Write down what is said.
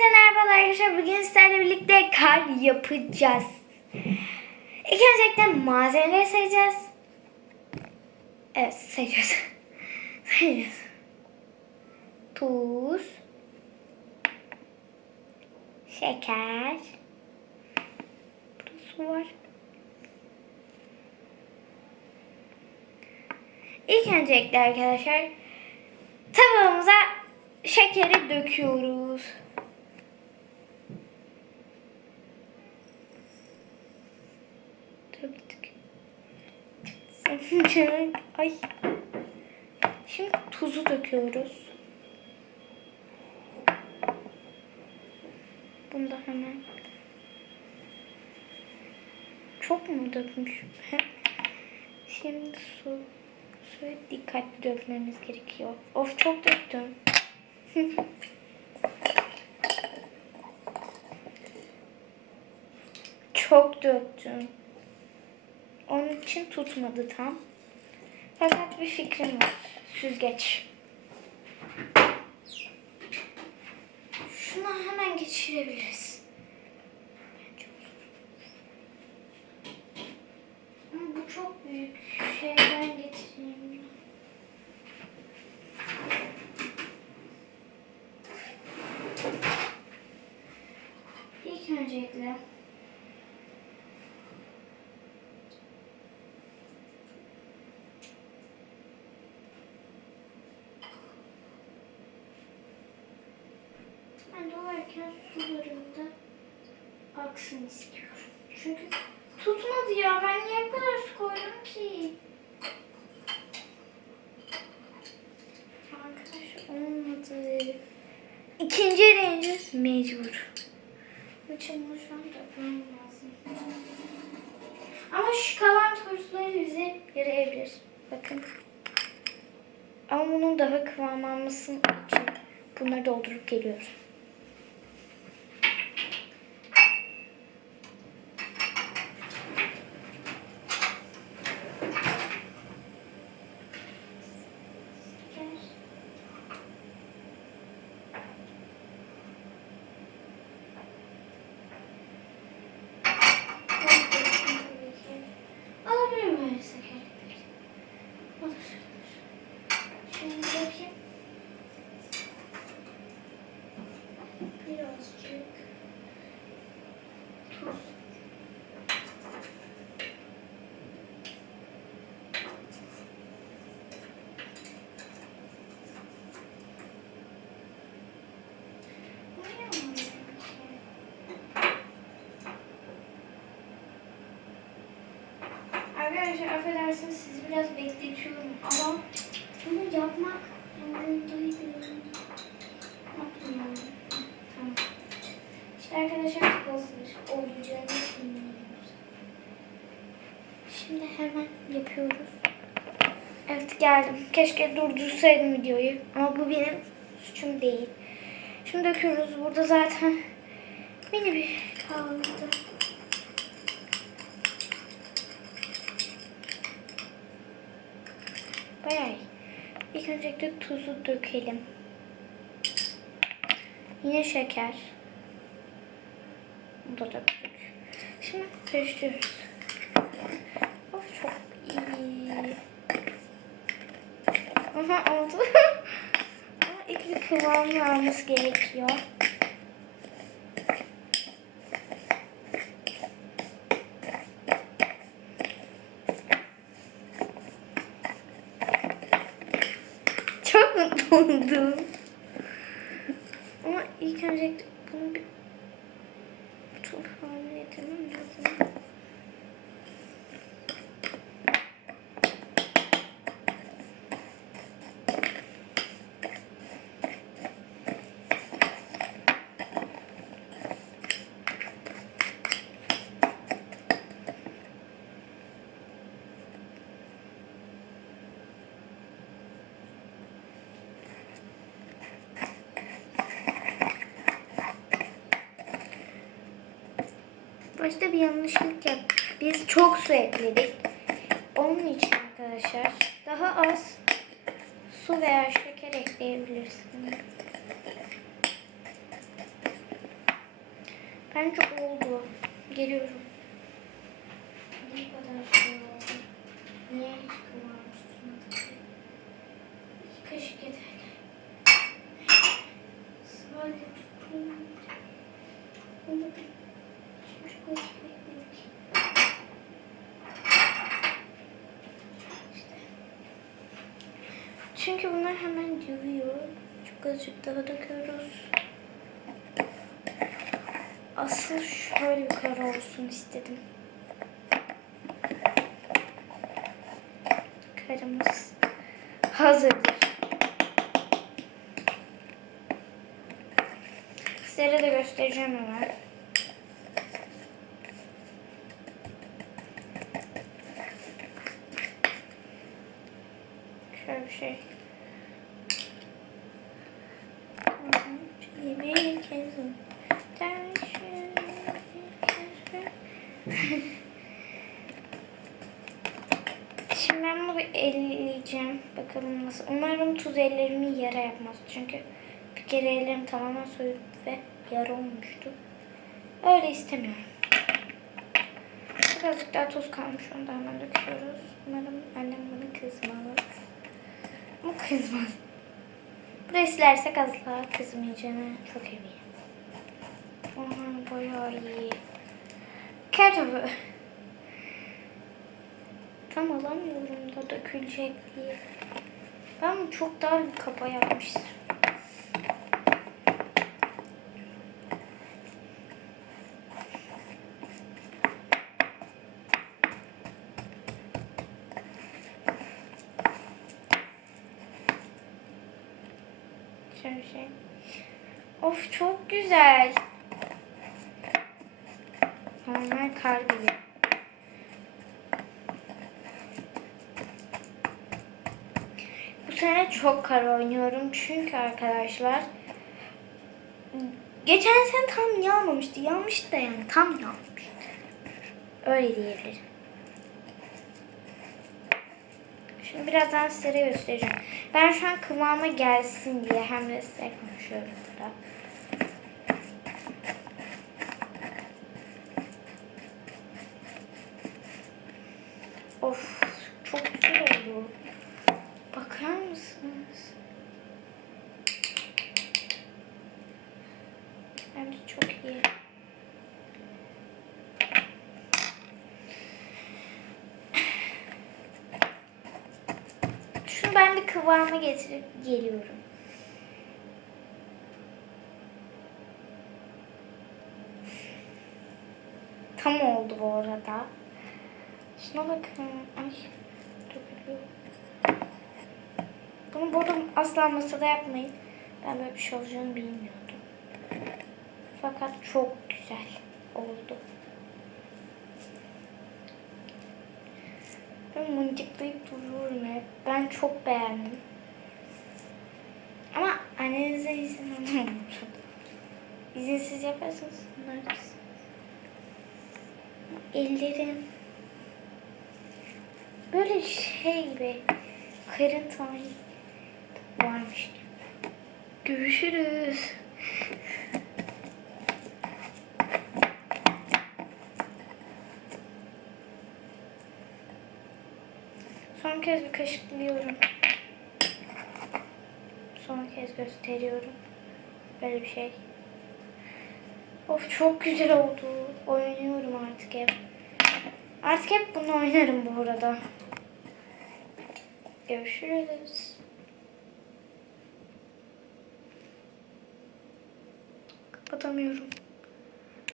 Hepinize merhabalar arkadaşlar. Bugün sizlerle birlikte kar yapacağız. İlk öncelikle malzemeleri sayacağız. Evet sayacağız. sayacağız. Tuz. Şeker. Burada su var. İlk öncelikle arkadaşlar tabağımıza şekeri döküyoruz. Sıcak. Ay. Şimdi tuzu döküyoruz. Bunu da hemen. Çok mu dökmüşüm? Şimdi su. Suyu dikkatli dökmemiz gerekiyor. Of çok döktüm. Çok döktüm. İçin tutmadı tam. Fakat bir fikrim var. Süzgeç. Şunu hemen geçirebiliriz. Bu çok büyük. Şeyden getireyim. İlk öncelikle dolarken sularında aksın istiyorum. Çünkü tutmadı ya. Ben niye bu kadar su koydum ki? Arkadaşlar olmadı. İkinci deneyeceğiz mecbur. Uçumu şu an lazım. Ama şu kalan tozları bize yarayabilir. Bakın. Ama bunun daha kıvam alması için bunları doldurup geliyoruz. Arkadaşlar affedersiniz sizi biraz bekletiyorum ama bunu yapmak zorundaydım. Yaptım. Tamam. İşte arkadaşlar hazır olacağını düşünüyoruz. Şimdi hemen yapıyoruz. Evet geldim. Keşke durdursaydım videoyu. Ama bu benim suçum değil. Şimdi döküyoruz. Burada zaten mini bir kaldı. İyi. İlk öncelikle tuzu dökelim. Yine şeker. Bunu da döktük. Şimdi karıştırıyoruz. Of çok iyi. Aha oldu. Ama ilk bir kıvamını alması gerekiyor. Çok mutlu oldum. Ama ilk önce bunu bir çok haline getirmem lazım. Başta bir yanlışlık yaptık. Biz çok su ekledik. Onun için arkadaşlar daha az su veya şeker ekleyebilirsiniz. Bence oldu. Geliyorum. Ne kadar şey oldu. Niye hiç kıvamı tutmadı ki? İki kaşık yeterli. Sadece tuttum. Onu bir üç kaşık ekledik. İşte. Çünkü bunlar hemen yürüyor. Çok azıcık daha döküyoruz. Asıl şöyle bir kara olsun istedim. Karımız hazırdır. Sizlere de göstereceğim hemen. Şöyle bir şey. Şimdi ben bunu elleyeceğim. Bakalım nasıl. Umarım tuz ellerimi yara yapmaz. Çünkü bir kere ellerim tamamen soyup ve yara olmuştu. Öyle istemiyorum. Birazcık daha tuz kalmış. Onu da hemen döküyoruz. Umarım annem bana kızmaz. Ama kızmaz. Burayı silersek asla kızmayacağına çok eminim. Aha bayağı iyi. Kertopu. Tam alamıyorum da dökülecek diye. Ben çok dar bir kapa yapmıştım. Şöyle şey. Of çok güzel. Normal kar. Bu sene çok kar oynuyorum çünkü arkadaşlar geçen sene tam yağmamıştı. Yağmıştı da yani tam yağmamış. Öyle diyebilirim. Şimdi birazdan size göstereceğim. Ben şu an kıvama gelsin diye hem de size konuşuyorum burada. Of çok güzel oldu. Bakar mısınız? Bence çok iyi. Şunu ben bir kıvama getirip geliyorum. Tam oldu bu arada. Şuna bakın. Bunu burada asla masada yapmayın. Ben böyle bir şey olacağını bilmiyordum. Fakat çok güzel oldu. Ben mıncıklayıp duruyorum hep. Ben çok beğendim. Ama annenize izin almıyorum. İzinsiz yaparsanız bunlar Ellerim böyle şey gibi karın tane varmış gibi. Görüşürüz. Son kez bir kaşıklıyorum. Son kez gösteriyorum. Böyle bir şey. Of çok güzel oldu. Oynuyorum artık hep. Artık hep bunu oynarım bu arada. Görüşürüz. Kapatamıyorum.